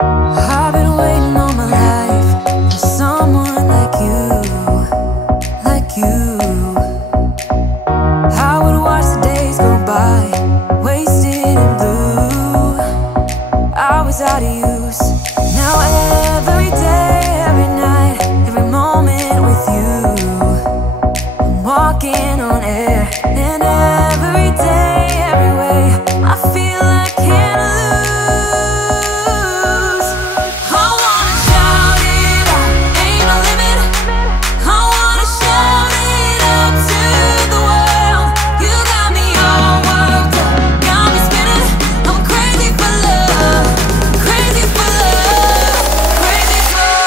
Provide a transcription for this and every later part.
I've been waiting all my life for someone like you, like you. I would watch the days go by, wasted in blue. I was out of use. Now every day, every night, every moment with you, I'm walking on air. And every day, every way, I feel I can't lose. I wanna shout it out, ain't no limit. I wanna shout it up to the world. You got me all worked up, got me spinning. I'm crazy for love, crazy for love, crazy for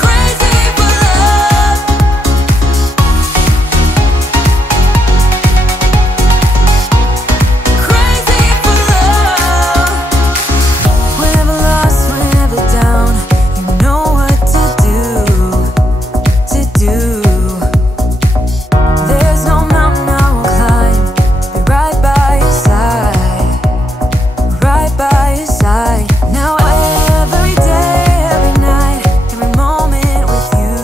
crazy for love. Crazy for love. Whenever lost, whenever down, you know what to do, to do. There's no mountain I won't climb, be right by your side, right by your side. Now every day, every night, every moment with you,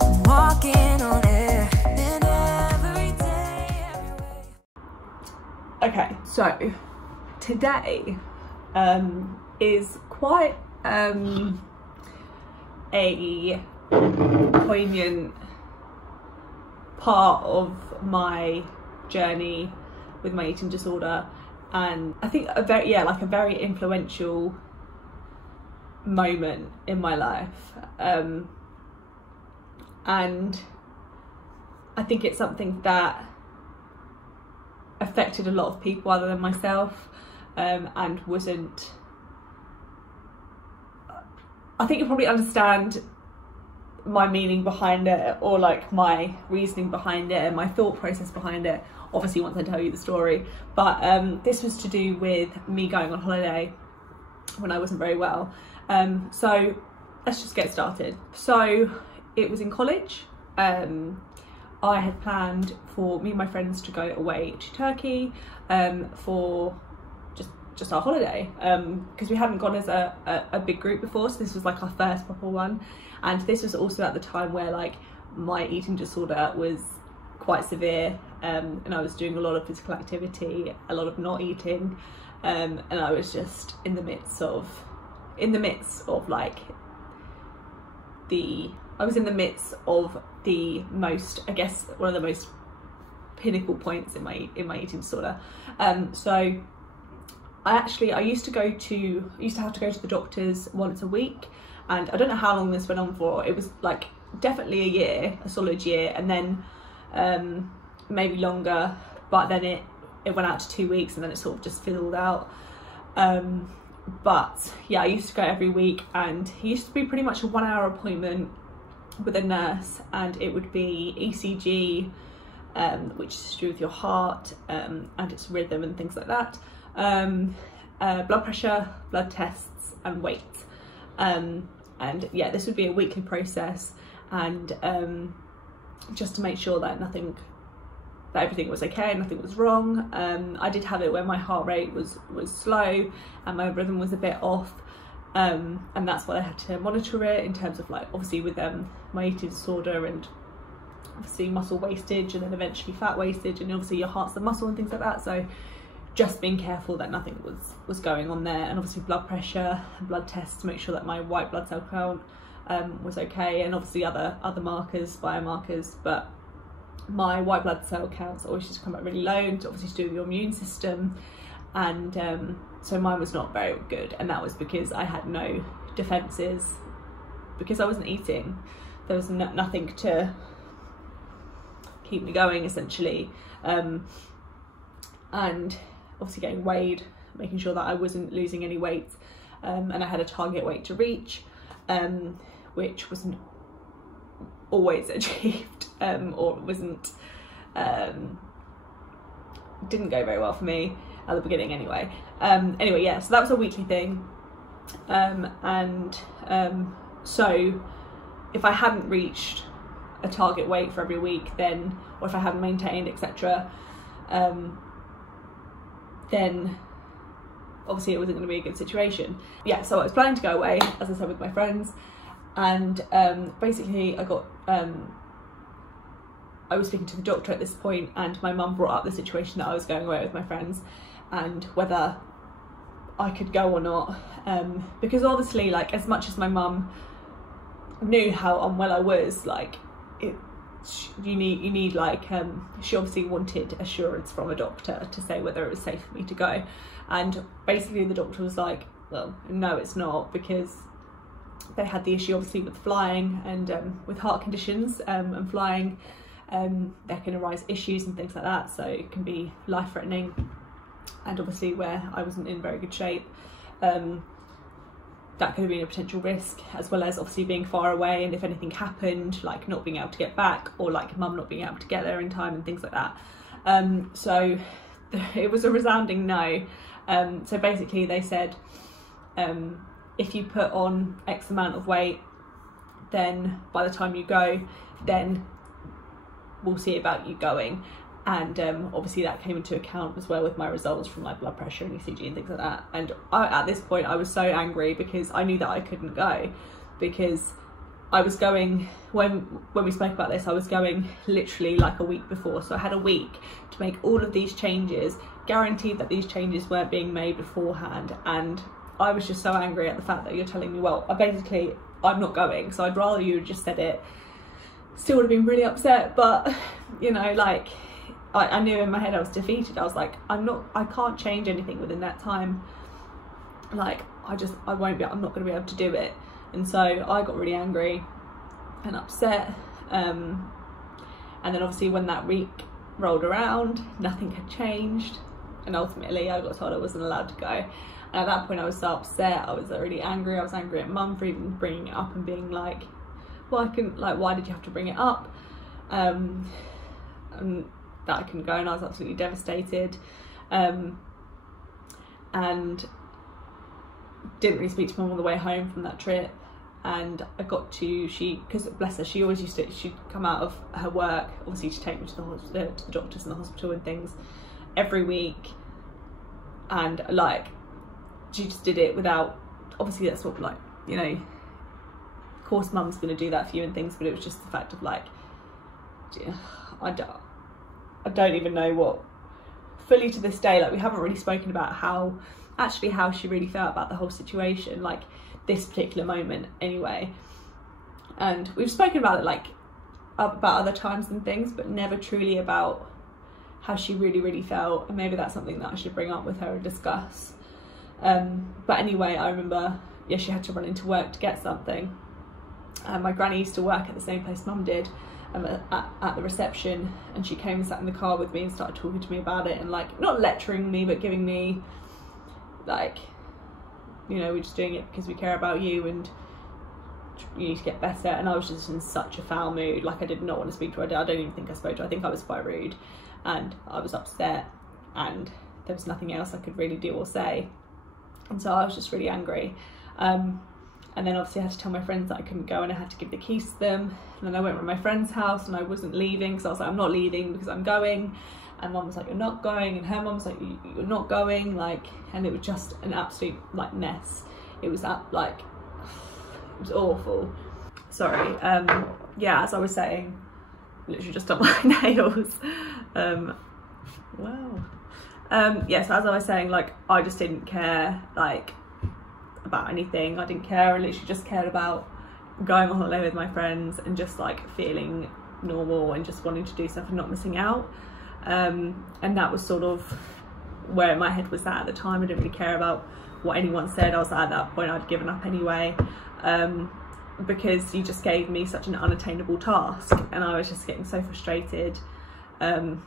I'm walking on air. And every day, every way. Okay, so today is quite a poignant part of my journey with my eating disorder, and I think a very influential moment in my life, and I think it's something that affected a lot of people other than myself, and wasn't, I think you probably understand my meaning behind it, or like my reasoning behind it and my thought process behind it, obviously once I tell you the story. But this was to do with me going on holiday when I wasn't very well. So let's just get started. So it was in college. I had planned for me and my friends to go away to Turkey for just our holiday, because we hadn't gone as a big group before, so this was like our first proper one. And this was also at the time where like my eating disorder was quite severe, and I was doing a lot of physical activity, a lot of not eating, and I was just in the midst of like the most, I guess, one of the most pinnacle points in my eating disorder. So I used to have to go to the doctors once a week, and I don't know how long this went on for. It was like definitely a year, a solid year, and then maybe longer, but then it went out to 2 weeks, and then it sort of just fizzled out. But yeah, I used to go every week, and it used to be pretty much a 1 hour appointment with a nurse, and it would be ECG, which is to do with your heart and its rhythm and things like that, blood pressure, blood tests, and weight. And yeah, this would be a weekly process, and just to make sure that everything was okay, nothing was wrong. I did have it where my heart rate was slow and my rhythm was a bit off, and that's why I had to monitor it in terms of like, obviously with my eating disorder, and obviously muscle wastage, and then eventually fat wastage, and obviously your heart's the muscle and things like that. So just being careful that nothing was going on there, and obviously blood pressure and blood tests to make sure that my white blood cell count was okay, and obviously other markers, biomarkers. But my white blood cell counts always used to come back really low, and obviously to do with your immune system, and so mine was not very good, and that was because I had no defences, because I wasn't eating. There was nothing to keep me going, essentially, and obviously getting weighed, making sure that I wasn't losing any weight, and I had a target weight to reach, which wasn't always achieved, or wasn't, didn't go very well for me at the beginning anyway. Anyway, yeah, so that was a weekly thing, and so if I hadn't reached a target weight for every week, then, or if I hadn't maintained, etc., then obviously it wasn't going to be a good situation. Yeah, so I was planning to go away, as I said, with my friends, and basically I got I was speaking to the doctor at this point, and my mum brought up the situation that I was going away with my friends and whether I could go or not, because obviously, like, as much as my mum knew how unwell I was, like, you need like, she obviously wanted assurance from a doctor to say whether it was safe for me to go, and basically the doctor was like, well, no, it's not, because they had the issue obviously with flying and with heart conditions, and flying, there can arise issues and things like that, so it can be life-threatening, and obviously where I wasn't in very good shape, that could have been a potential risk, as well as obviously being far away, and if anything happened, like not being able to get back, or like mum not being able to get there in time and things like that. So it was a resounding no. So basically they said, if you put on X amount of weight, then by the time you go, then we'll see about you going. And obviously that came into account as well with my results from like blood pressure and ECG and things like that. And at this point I was so angry, because I knew that I couldn't go, because I was going, when we spoke about this, I was going literally like a week before, so I had a week to make all of these changes, guaranteed that these changes weren't being made beforehand. And I was just so angry at the fact that you're telling me, well, I'm not going, so I'd rather you had just said it. Still would have been really upset, but you know, like, I knew in my head I was defeated. I was like, I can't change anything within that time. Like, I'm not going to be able to do it. And so I got really angry and upset. And then obviously when that week rolled around, nothing had changed. And ultimately I got told I wasn't allowed to go. And at that point I was so upset. I was really angry. I was angry at mum for even bringing it up and being like, well, why did you have to bring it up? And that I couldn't go, and I was absolutely devastated, and didn't really speak to mum on the way home from that trip. And I got to, because bless her, she always she'd come out of her work obviously to take me to the doctors in the hospital and things every week, and like she just did it without, obviously that's what, like, you know, of course mum's going to do that for you and things, but it was just the fact of like, I don't even know what, fully to this day, like, we haven't really spoken about how she really felt about the whole situation, like this particular moment anyway. And we've spoken about it like about other times and things, but never truly about how she really felt. And maybe that's something that I should bring up with her and discuss. But anyway, I remember, yeah, she had to run into work to get something. My granny used to work at the same place mum did, at the reception, and she came and sat in the car with me and started talking to me about it, and like, not lecturing me, but giving me like, you know, we're just doing it because we care about you and you need to get better. And I was just in such a foul mood, like I did not want to speak to her. I don't even think I spoke to her. I think I was quite rude, and I was upset, and there was nothing else I could really do or say, and so I was just really angry. And then obviously I had to tell my friends that I couldn't go, and I had to give the keys to them. And then I went to my friend's house, and I wasn't leaving, because I was like, I'm not leaving because I'm going. And mum was like, you're not going, and her mum was like, you're not going, like, and it was just an absolute like mess. It was like, it was awful. Sorry. Yeah, as I was saying, literally just done my nails. Wow. Yeah, so as I was saying, like, I just didn't care, like, about anything. I didn't care. I literally just cared about going on holiday with my friends and just like feeling normal and just wanting to do stuff and not missing out. And that was sort of where my head was at the time. I didn't really care about what anyone said. I was at that point, I'd given up anyway, because you just gave me such an unattainable task, and I was just getting so frustrated. And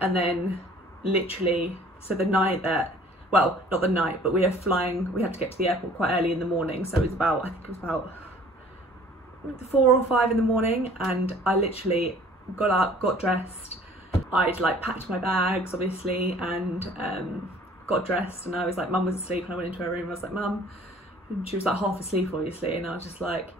then literally, so the night that, well, not the night, but we had to get to the airport quite early in the morning, so it was about, I think it was about 4 or 5 in the morning, and I literally got up, got dressed, I'd like packed my bags obviously, and got dressed, and I was like, mum was asleep, and I went into her room and I was like, mum, and she was like half asleep obviously, and I was just like,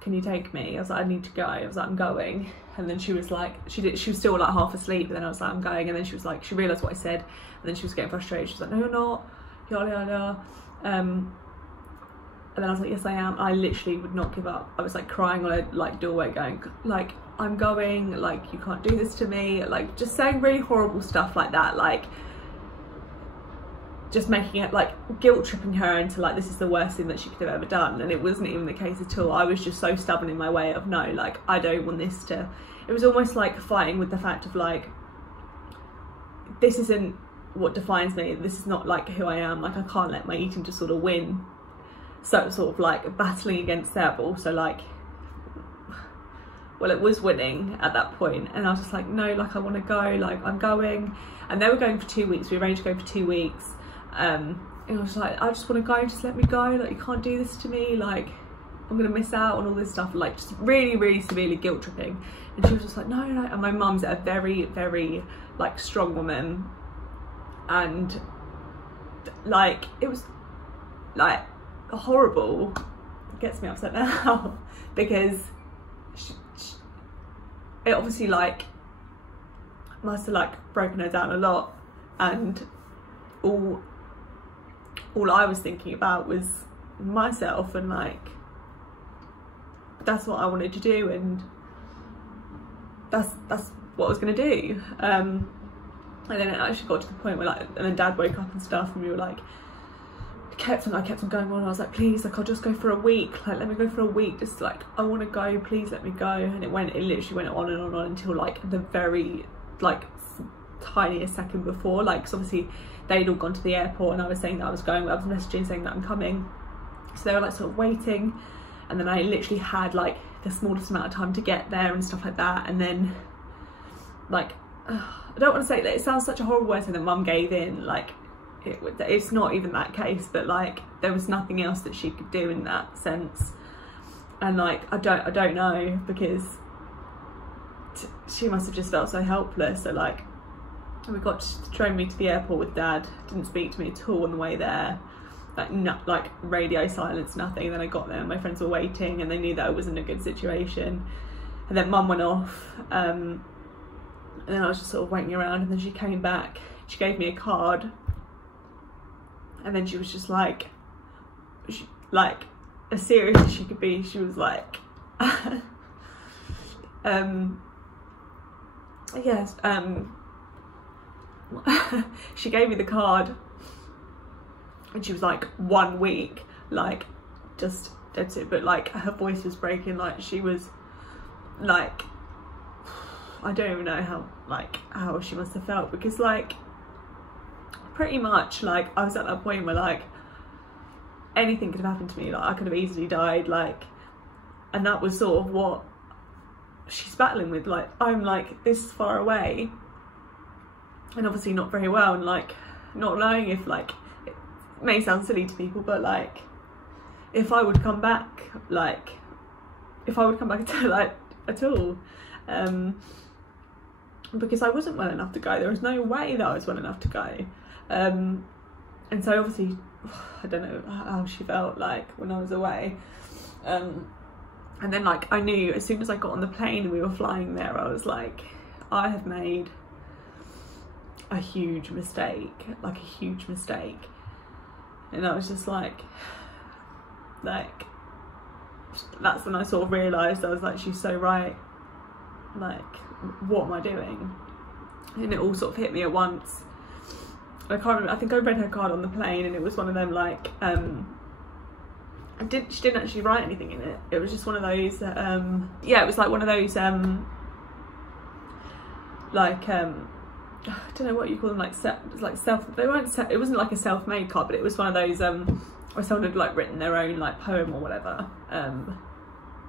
can you take me? I was like, I need to go. I was like, I'm going. And then she was like, she was still like half asleep, but then I was like, I'm going. And then she was like, she realised what I said, and then she was getting frustrated. She was like, no, you're not, yada yada. And then I was like, yes I am. I literally would not give up. I was like crying on a like doorway, going like, I'm going, like, you can't do this to me, like just saying really horrible stuff like that, like just making it like guilt tripping her into like this is the worst thing that she could have ever done. And it wasn't even the case at all. I was just so stubborn in my way of no, like I don't want this to, it was almost like fighting with the fact of like, this isn't what defines me, this is not like who I am, like I can't let my eating disorder win. So it was sort of like battling against that, but also like, well, it was winning at that point. And I was just like, no, like I want to go, like I'm going. And they were going for 2 weeks, we arranged to go for 2 weeks. And I was like, I just want to go, just let me go, like you can't do this to me, like I'm gonna miss out on all this stuff, like just really, really severely guilt tripping. And she was just like, no, no. And my mum's a very, very like strong woman, and like it was like horrible. It gets me upset now because it obviously like must have like broken her down a lot, and all I was thinking about was myself, and like that's what I wanted to do, and that's what I was gonna do. And then it actually got to the point where like, and then Dad woke up and stuff, and we were like, I kept on going on. I was like, please, like I'll just go for a week, like let me go for a week, just like I want to go, please let me go. And it literally went on and on until like the very like tiniest second before, like cause obviously they'd all gone to the airport and I was saying that I was going, I was messaging saying that I'm coming, so they were like sort of waiting. And then I literally had like the smallest amount of time to get there and stuff like that. And then like I don't want to say that, it sounds such a horrible way saying that Mum gave in, like it's not even that case, but like there was nothing else that she could do in that sense. And like I don't know, because she must have just felt so helpless. So like we got to train me to the airport with Dad, didn't speak to me at all on the way there, like like radio silence, nothing. And then I got there and my friends were waiting and they knew that I was in a good situation. And then Mum went off, and then I was just sort of waiting around, and then she came back, she gave me a card, and then she was just like like as serious as she could be. She was like yes, she gave me the card and she was like 1 week, like just that's it. But like her voice was breaking, like she was like, I don't even know how she must have felt, because like pretty much like I was at that point where like anything could have happened to me, like I could have easily died, like, and that was sort of what she's battling with. Like I'm like this far away and obviously not very well, and like not knowing if, like, it may sound silly to people, but like if I would come back, like if I would come back to like at all, because I wasn't well enough to go. There was no way that I was well enough to go. And so obviously I don't know how she felt like when I was away. And then like I knew as soon as I got on the plane and we were flying there, I was like, I have made a huge mistake, like a huge mistake. And I was just like that's when I sort of realised, I was like, she's so right, like what am I doing? And it all sort of hit me at once. I can't remember, I think I read her card on the plane, and it was one of them like she didn't actually write anything in it. It was just one of those yeah, it was like one of those like I don't know what you call them, like they weren't it wasn't like a self-made card, but it was one of those where someone had like written their own like poem or whatever.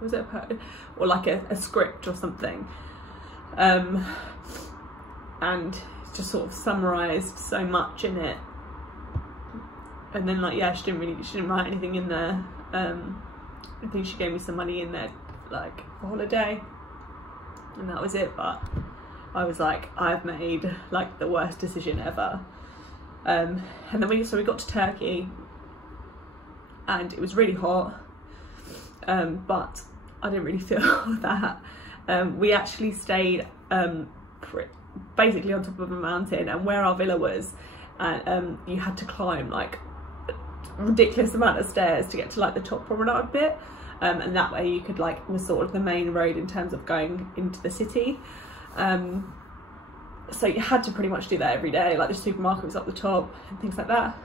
Was it a poem or like a script or something, and just sort of summarised so much in it. And then like, yeah, she didn't write anything in there. I think she gave me some money in there like for holiday, and that was it. But I was like, I've made like the worst decision ever. And then we got to Turkey, and it was really hot, but I didn't really feel that. We actually stayed basically on top of a mountain, and where our villa was, you had to climb like a ridiculous amount of stairs to get to like the top promenade bit, and that way you could like, was sort of the main road in terms of going into the city. So you had to pretty much do that every day, like the supermarket was up the top and things like that.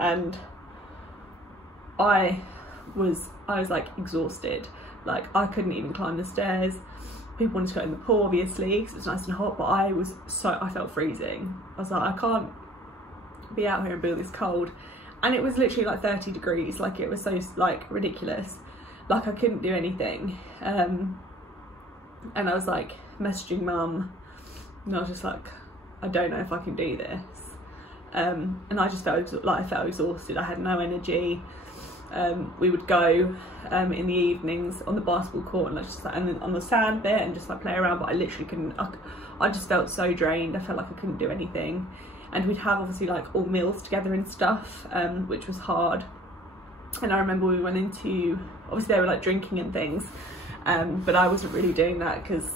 And I was like exhausted, like I couldn't even climb the stairs. People wanted to go in the pool obviously because it's nice and hot, but I felt freezing. I was like, I can't be out here and be all this cold. And it was literally like 30 degrees, like it was so like ridiculous, like I couldn't do anything. And I was like messaging mum, and I was just like, I don't know if I can do this. And I just felt like I felt exhausted. I had no energy. We would go in the evenings on the basketball court and then on the sand bit and just like play around, but I literally couldn't. I just felt so drained. I felt like I couldn't do anything. And we'd have obviously like all meals together and stuff, which was hard. And I remember we went into, obviously they were like drinking and things, but I wasn't really doing that because,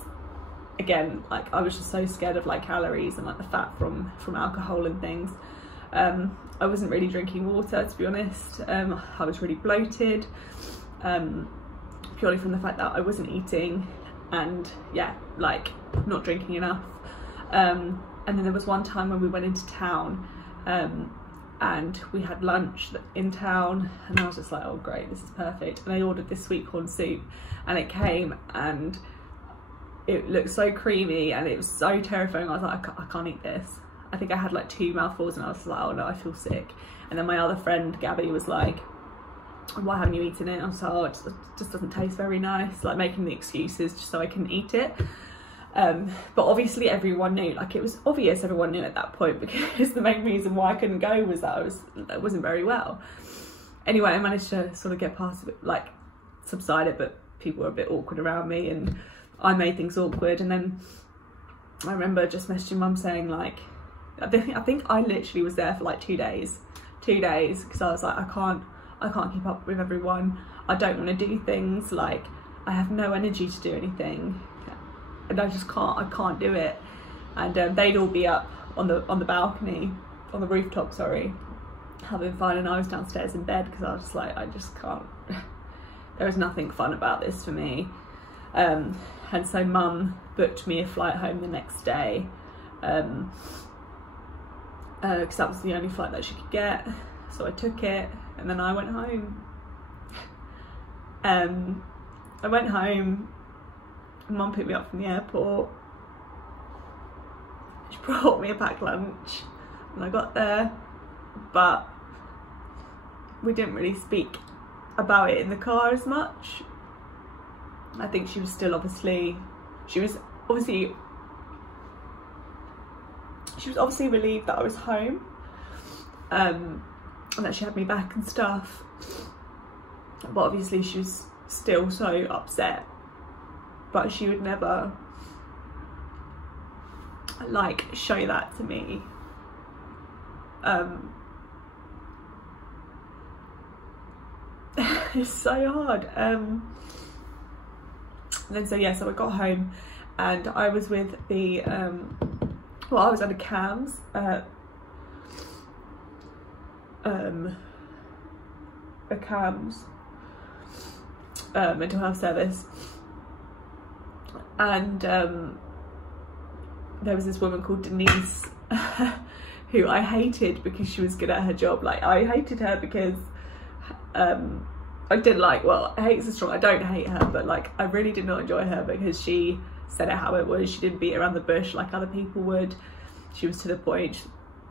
again, like I was just so scared of like calories and like the fat from alcohol and things. I wasn't really drinking water, to be honest. I was really bloated, purely from the fact that I wasn't eating and yeah, like not drinking enough. And then there was one time when we went into town, and we had lunch in town, and I was just like, oh great, this is perfect. And I ordered this sweet corn soup, and it came and it looked so creamy and it was so terrifying. I was like, I can't eat this. I think I had like 2 mouthfuls and I was like, oh no, I feel sick. And then my other friend Gabby was like, why haven't you eaten it? I was like, oh, it just doesn't taste very nice, like making the excuses just so I can eat it. But obviously everyone knew, like it was obvious everyone knew at that point, because the main reason why I couldn't go was that I wasn't very well. Anyway, I managed to sort of get past it, like subside it, but people were a bit awkward around me and I made things awkward. And then I remember just messaging mum saying like, I think I literally was there for like 2 days, because I was like, I can't keep up with everyone. I don't want to do things, like I have no energy to do anything, and I can't do it. And they'd all be up on the balcony, on the rooftop, sorry, having fun, and I was downstairs in bed because I was just like, I just can't. There was nothing fun about this for me. And so mum booked me a flight home the next day, because that was the only flight that she could get. So I took it, and then I went home. I went home, mum picked me up from the airport. She brought me a packed lunch, and I got there, but we didn't really speak about it in the car as much. I think she was still obviously relieved that I was home, and that she had me back and stuff, but obviously she was still so upset. But she would never like show that to me. It's so hard. And then so I got home, and I was with the I was at a CAMS, mental health service, and there was this woman called Denise who I hated because she was good at her job. Like I hated her because I didn't like, well, hate's a strong, I don't hate her, but like I really did not enjoy her because she said it how it was. She didn't beat around the bush like other people would. She was to the point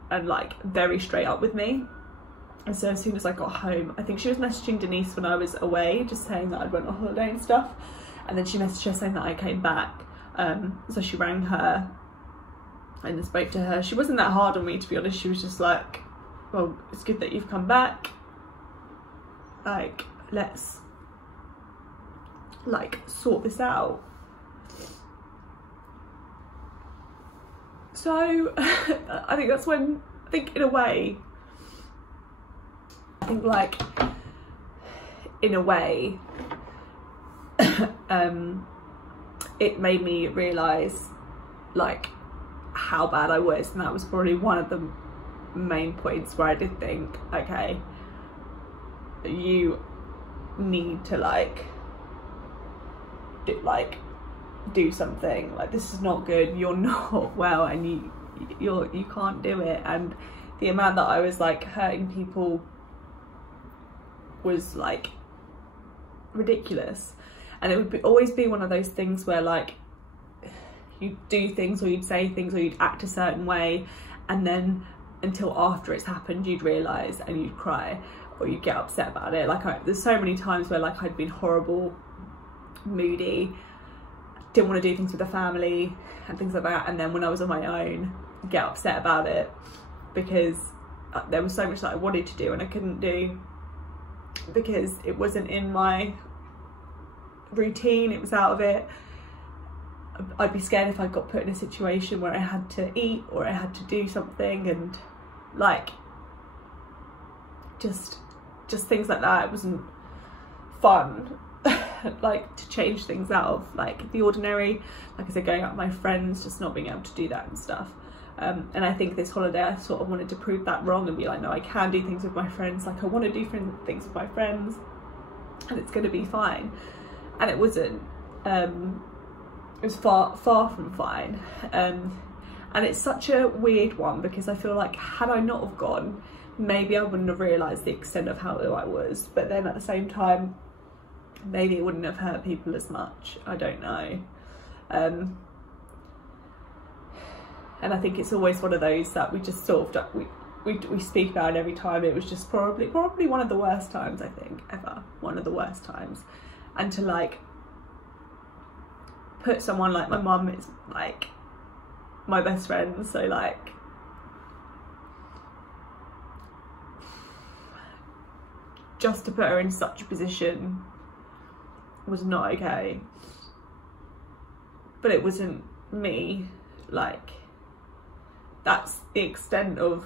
and like very straight up with me. And so as soon as I got home, I think she was messaging Denise when I was away, just saying that I'd went on holiday and stuff, and then she messaged her saying that I came back. So she rang her and then spoke to her. She wasn't that hard on me, to be honest. She was just like, well, it's good that you've come back, like let's like sort this out. So I think that's when, I think in a way, it made me realise like how bad I was, and that was probably one of the main points where I did think, okay, you need to do something, like this is not good, you're not well, and you can't do it. And the amount that I was like hurting people was like ridiculous. And it would always be one of those things where like you'd do things or you'd say things or you'd act a certain way, and then until after it's happened you'd realise and you'd cry or you'd get upset about it. Like there's so many times where like I'd been horrible, moody, didn't want to do things with the family and things like that, and then when I was on my own get upset about it because there was so much that I wanted to do and I couldn't do because it wasn't in my routine, it was out of it. I'd be scared if I got put in a situation where I had to eat or I had to do something, and like just things like that. It wasn't fun like to change things out of like the ordinary, like I said, going out with my friends, just not being able to do that and stuff. And I think this holiday I sort of wanted to prove that wrong and be like, no, I can do things with my friends, like I want to do things with my friends and it's going to be fine. And it wasn't. It was far from fine. And it's such a weird one because I feel like had I not have gone, maybe I wouldn't have realised the extent of how ill I was, but then at the same time maybe it wouldn't have hurt people as much, I don't know. And I think it's always one of those that we just sort of we speak about every time. It was just probably one of the worst times, I think, ever, one of the worst times. And to like put someone like my mum is like my best friend, so like just to put her in such a position was not okay. But it wasn't me, like that's the extent of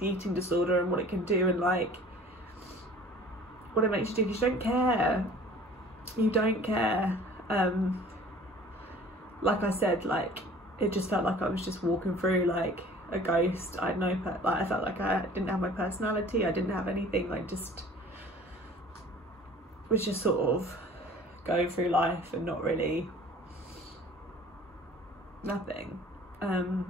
the eating disorder and what it can do, and like what it makes you do, because you don't care. Like I said, like it just felt like I was just walking through like a ghost. I felt like I didn't have my personality, I didn't have anything, like just was just sort of going through life and not really nothing. And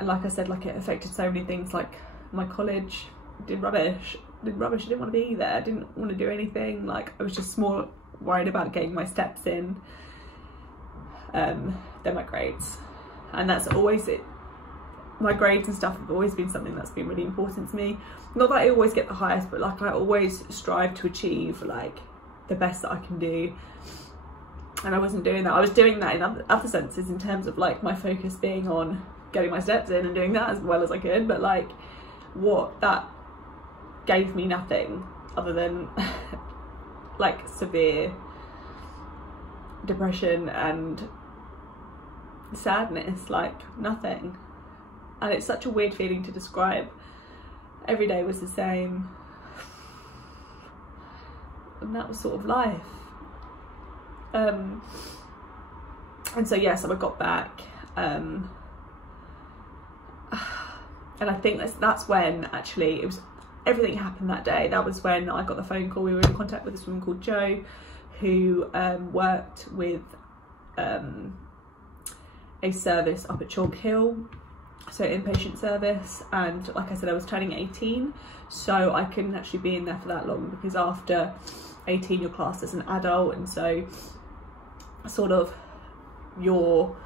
like I said, like it affected so many things, like my college, did rubbish, I didn't want to be there, I didn't want to do anything, like I was just more worried about getting my steps in than my grades. And that's always it. My grades and stuff have always been something that's been really important to me. Not that I always get the highest, but like I always strive to achieve like the best that I can do. And I wasn't doing that. I was doing that in other senses, in terms of like my focus being on getting my steps in and doing that as well as I could, but like what that gave me nothing other than like severe depression and sadness, like nothing. And it's such a weird feeling to describe. Every day was the same, and that was sort of life. And so yeah, so I got back, and I think that's when actually it was, everything happened that day. That was when I got the phone call. We were in contact with this woman called Jo, who worked with a service up at Chalk Hill, so inpatient service. And like I said, I was turning 18, so I couldn't actually be in there for that long, because after 18 you're classed as an adult, and so sort of your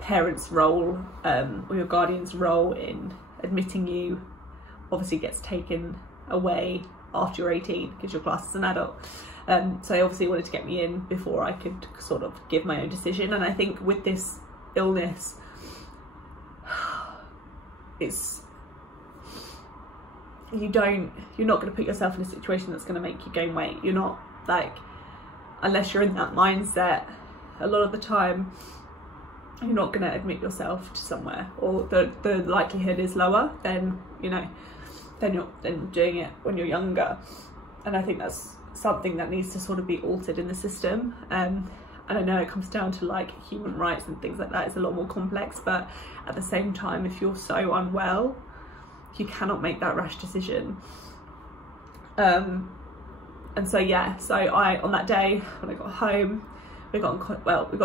parents' role or your guardian's role in admitting you obviously gets taken away after you're 18 because you're classed as an adult. So they obviously wanted to get me in before I could sort of give my own decision. And I think with this illness, you're not going to put yourself in a situation that's going to make you gain weight. You're not, like, unless you're in that mindset, a lot of the time you're not going to admit yourself to somewhere, or the likelihood is lower than, you know, than doing it when you're younger. And I think that's something that needs to sort of be altered in the system. And I know it comes down to like human rights and things like that. It's a lot more complex, but at the same time, if you're so unwell, you cannot make that rash decision. And so yeah, so on that day when I got home, we got a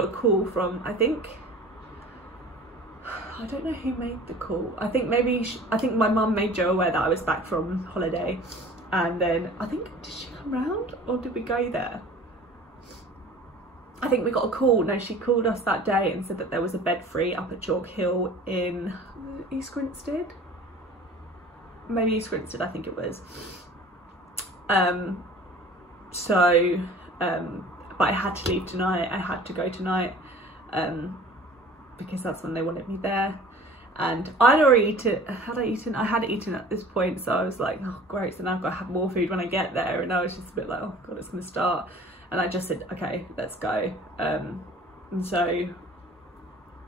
call from, I don't know who made the call. I think my mum made Jo aware that I was back from holiday, and then I think, did she come round or did we go there? I think we got a call. No, she called us that day and said that there was a bed free up at Chalk Hill in East Grinstead. Maybe East Grinstead, I think it was. But I had to leave tonight. I had to go tonight because that's when they wanted me there. And I'd already eaten. I had eaten at this point, so I was like, oh great, so now I've got to have more food when I get there. And I was just a bit like, oh god, it's gonna start. And I just said, okay, let's go. And so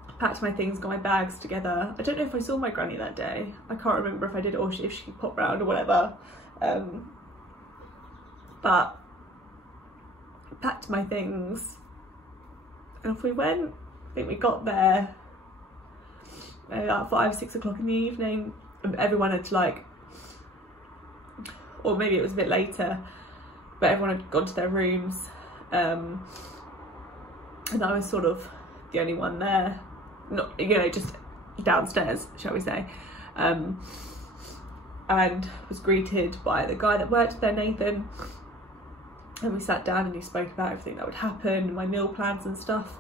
I packed my things, got my bags together. I don't know if I saw my granny that day. I can't remember if I did or if she popped round or whatever. But I packed my things and off we went. I think we got there maybe like 5, 6 o'clock in the evening. And everyone had like, or maybe it was a bit later, but everyone had gone to their rooms, and I was sort of the only one there, not, you know, just downstairs, shall we say, and was greeted by the guy that worked there, Nathan, and we sat down and he spoke about everything that would happen, my meal plans and stuff,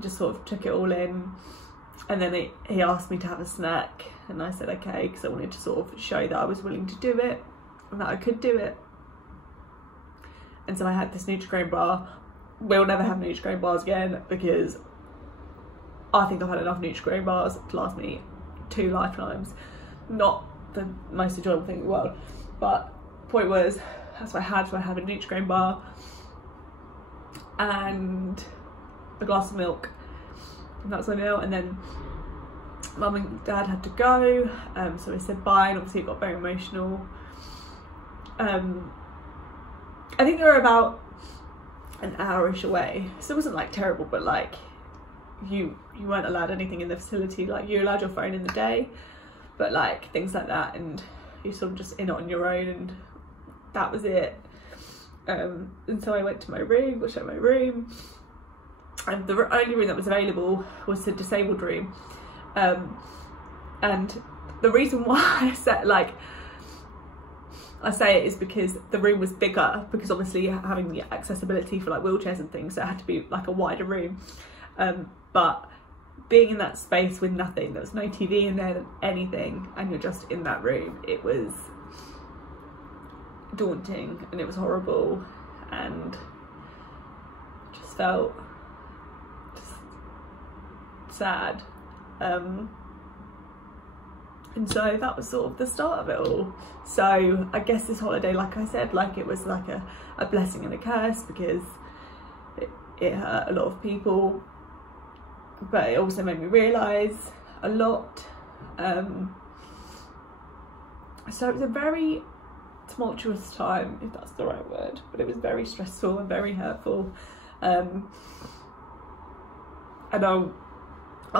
just sort of took it all in. And then he asked me to have a snack, and I said okay, because I wanted to sort of show that I was willing to do it and that I could do it. And so I had this Nutri-Grain bar. We'll never have Nutri-Grain bars again, because I think I've had enough Nutri-Grain bars to last me 2 lifetimes. Not the most enjoyable thing in the world, but point was, that's what I had. So I had a Nutri-Grain bar and a glass of milk, and that was my meal. And then Mum and Dad had to go, so we said bye, and obviously it got very emotional. I think they were about an hour-ish away, so it wasn't like terrible, but like you weren't allowed anything in the facility. Like you allowed your phone in the day, but like things like that, and you sort of just in it on your own, and that was it. And so I went to my room, got shown my room, and the only room that was available was the disabled room. And the reason why I say it is because the room was bigger, because obviously having the accessibility for like wheelchairs and things, so it had to be like a wider room. But being in that space with nothing, there was no TV in there, anything, and you're just in that room, it was daunting and it was horrible, and just felt just sad. And so that was sort of the start of it all. So I guess this holiday, like I said, like it was like a blessing and a curse, because it hurt a lot of people, but it also made me realise a lot. So it was a very tumultuous time, if that's the right word, but it was very stressful and very hurtful. And I'll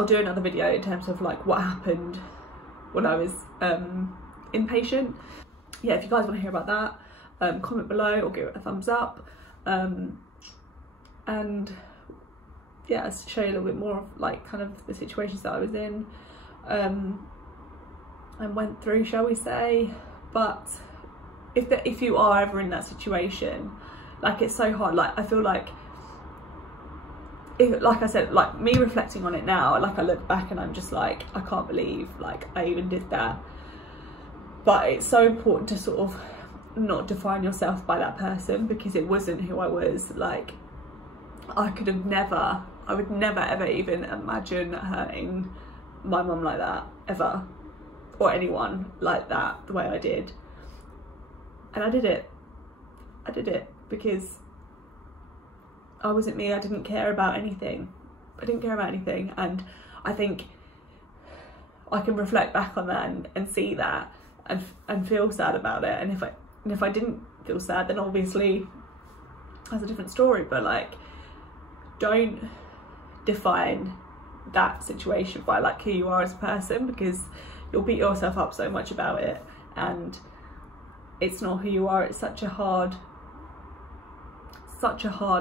do another video in terms of like what happened when I was inpatient. Yeah, if you guys want to hear about that, comment below or give it a thumbs up, and yeah, show you a little bit more of like kind of the situations that I was in and went through, shall we say. But if you are ever in that situation, like it's so hard. Like I feel like, like I said, like me reflecting on it now, like I look back and I'm just like, I can't believe like I even did that. But it's so important to sort of not define yourself by that person, because it wasn't who I was. Like I would never ever even imagine hurting my mum like that, ever, or anyone like that the way I did. And I did it because I wasn't me. I didn't care about anything. And I think I can reflect back on that and see that and feel sad about it. And if I didn't feel sad, then obviously that's a different story. But like, don't define that situation by like who you are as a person, because you'll beat yourself up so much about it, and it's not who you are. It's such a hard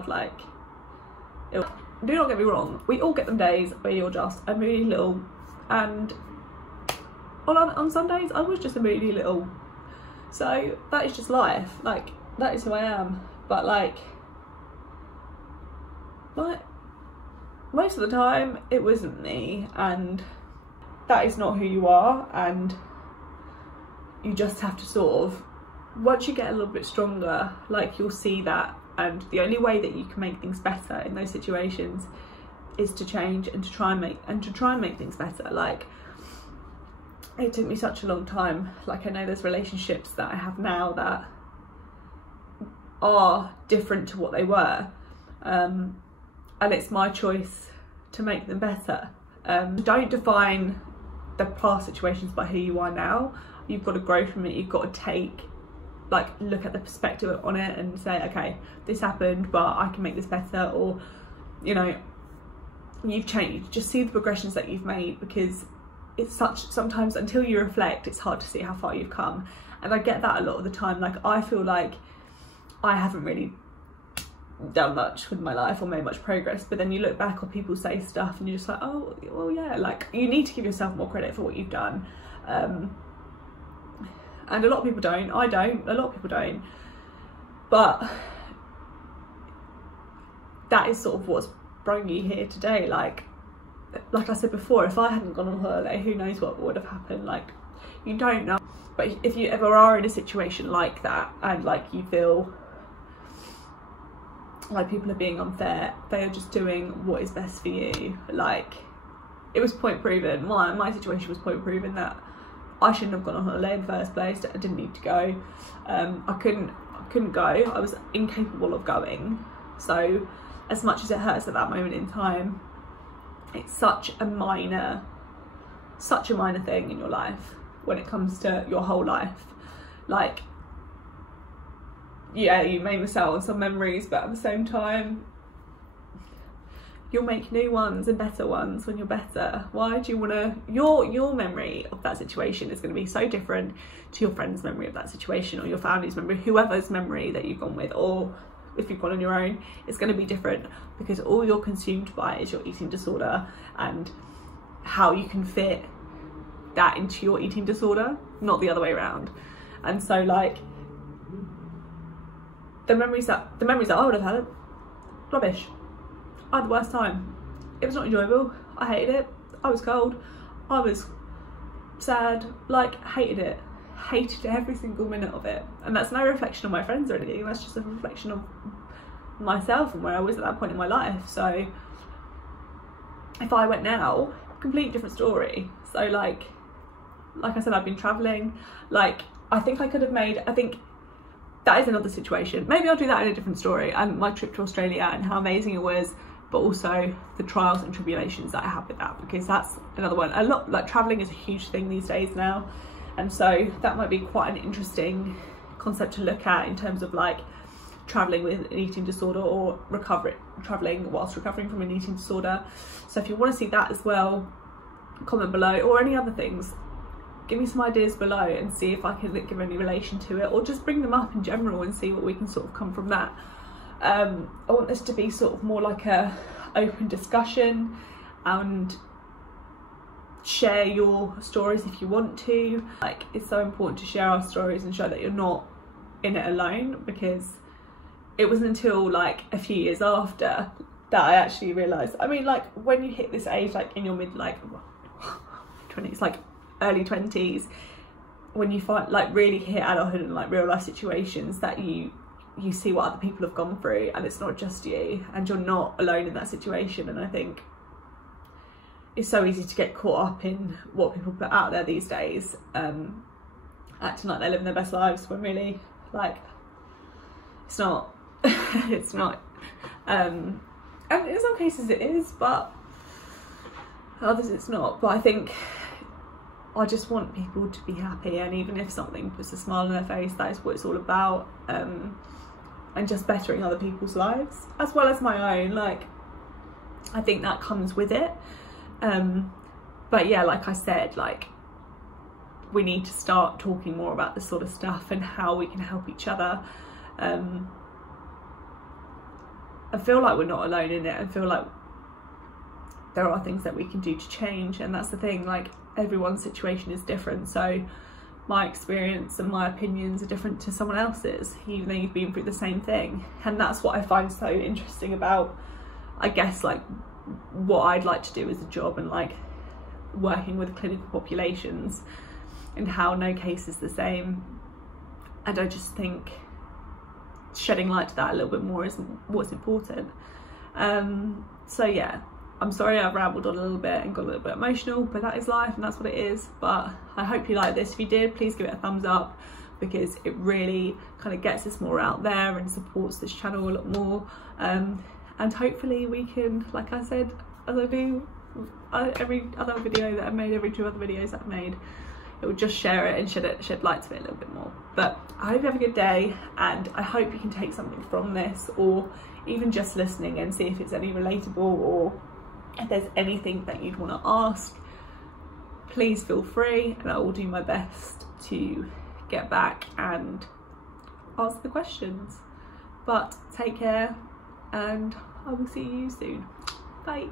like, do not get me wrong, we all get them days where you're just a moody little, and on some days I was just a moody little, so that is just life. Like, that is who I am. But like most of the time it wasn't me, and that is not who you are. And you just have to sort of, once you get a little bit stronger, like, you'll see that, and the only way that you can make things better in those situations is to change and to try and make things better. Like, it took me such a long time. Like, I know there's relationships that I have now that are different to what they were, and it's my choice to make them better. Don't define the past situations by who you are now. You've got to grow from it. You've got to look at the perspective on it and say, okay, this happened, but I can make this better. Or, you know, you've changed. Just see the progressions that you've made, because it's sometimes until you reflect, it's hard to see how far you've come. And I get that a lot of the time. Like, I feel like I haven't really done much with my life or made much progress, but then you look back or people say stuff and you're just like, oh well, yeah, like, you need to give yourself more credit for what you've done. And a lot of people don't. I don't. A lot of people don't. But that is sort of what's brought you here today. Like I said before, if I hadn't gone on holiday, who knows what would have happened. Like, you don't know. But if you ever are in a situation like that, and like you feel like people are being unfair, they are just doing what is best for you. Like, it was point proven. My situation was point proven that I shouldn't have gone on holiday in the first place. I didn't need to go. I couldn't go. I was incapable of going. So as much as it hurts at that moment in time, it's such a minor thing in your life when it comes to your whole life. Like, yeah, you may miss out on some memories, but at the same time, you'll make new ones and better ones when you're better. Why do you want to... Your memory of that situation is going to be so different to your friend's memory of that situation, or your family's memory, whoever's memory that you've gone with, or if you've gone on your own, it's going to be different, because all you're consumed by is your eating disorder and how you can fit that into your eating disorder, not the other way around. And so, like, the memories that I would have had, rubbish. I had the worst time. It was not enjoyable. I hated it. I was cold. I was sad. Like, hated it. Hated every single minute of it. And that's no reflection on my friends or anything. That's just a reflection of myself and where I was at that point in my life. So if I went now, completely different story. So like I said, I've been traveling. Like, I think I could have made, I think that is another situation. Maybe I'll do that in a different story, and my trip to Australia and how amazing it was, but also the trials and tribulations that I had with that, because that's another one. A lot, like, traveling is a huge thing these days now, and so that might be quite an interesting concept to look at in terms of like traveling with an eating disorder, or traveling whilst recovering from an eating disorder. So if you want to see that as well, comment below, or any other things. Give me some ideas below and see if I can give any relation to it, or just bring them up in general and see what we can sort of come from that. I want this to be sort of more like a open discussion, and share your stories if you want to. Like, it's so important to share our stories and show that you're not in it alone, because it wasn't until like a few years after that I actually realised, I mean, like, when you hit this age, like in your mid, like 20s, like early 20s, when you find, like, really hit adulthood and like real life situations, that you see what other people have gone through, and it's not just you, and you're not alone in that situation. And I think it's so easy to get caught up in what people put out there these days, acting like they're living their best lives, when really, like, it's not. It's not. And in some cases it is, but others it's not. But I think I just want people to be happy, and even if something puts a smile on their face, that is what it's all about. And just bettering other people's lives as well as my own. Like, I think that comes with it. But yeah, like I said, like, we need to start talking more about this sort of stuff and how we can help each other. I feel like we're not alone in it. I feel like there are things that we can do to change, and that's the thing, like, everyone's situation is different, so my experience and my opinions are different to someone else's, even though you've been through the same thing. And that's what I find so interesting about, I guess, like, what I'd like to do as a job, and like working with clinical populations, and how no case is the same. And I just think shedding light to that a little bit more is what's important. So yeah, I'm sorry I've rambled on a little bit and got a little bit emotional, but that is life and that's what it is. But I hope you like this. If you did, please give it a thumbs up, because it really kind of gets us more out there and supports this channel a lot more. And hopefully we can, like I said, as I do every other video that I've made, every 2 other videos that I've made, it would just share it and shed light to it a little bit more. But I hope you have a good day, and I hope you can take something from this, or even just listening and see if it's any relatable, or if there's anything that you'd want to ask. Please feel free, and I will do my best to get back and answer the questions. But take care, and I will see you soon. Bye.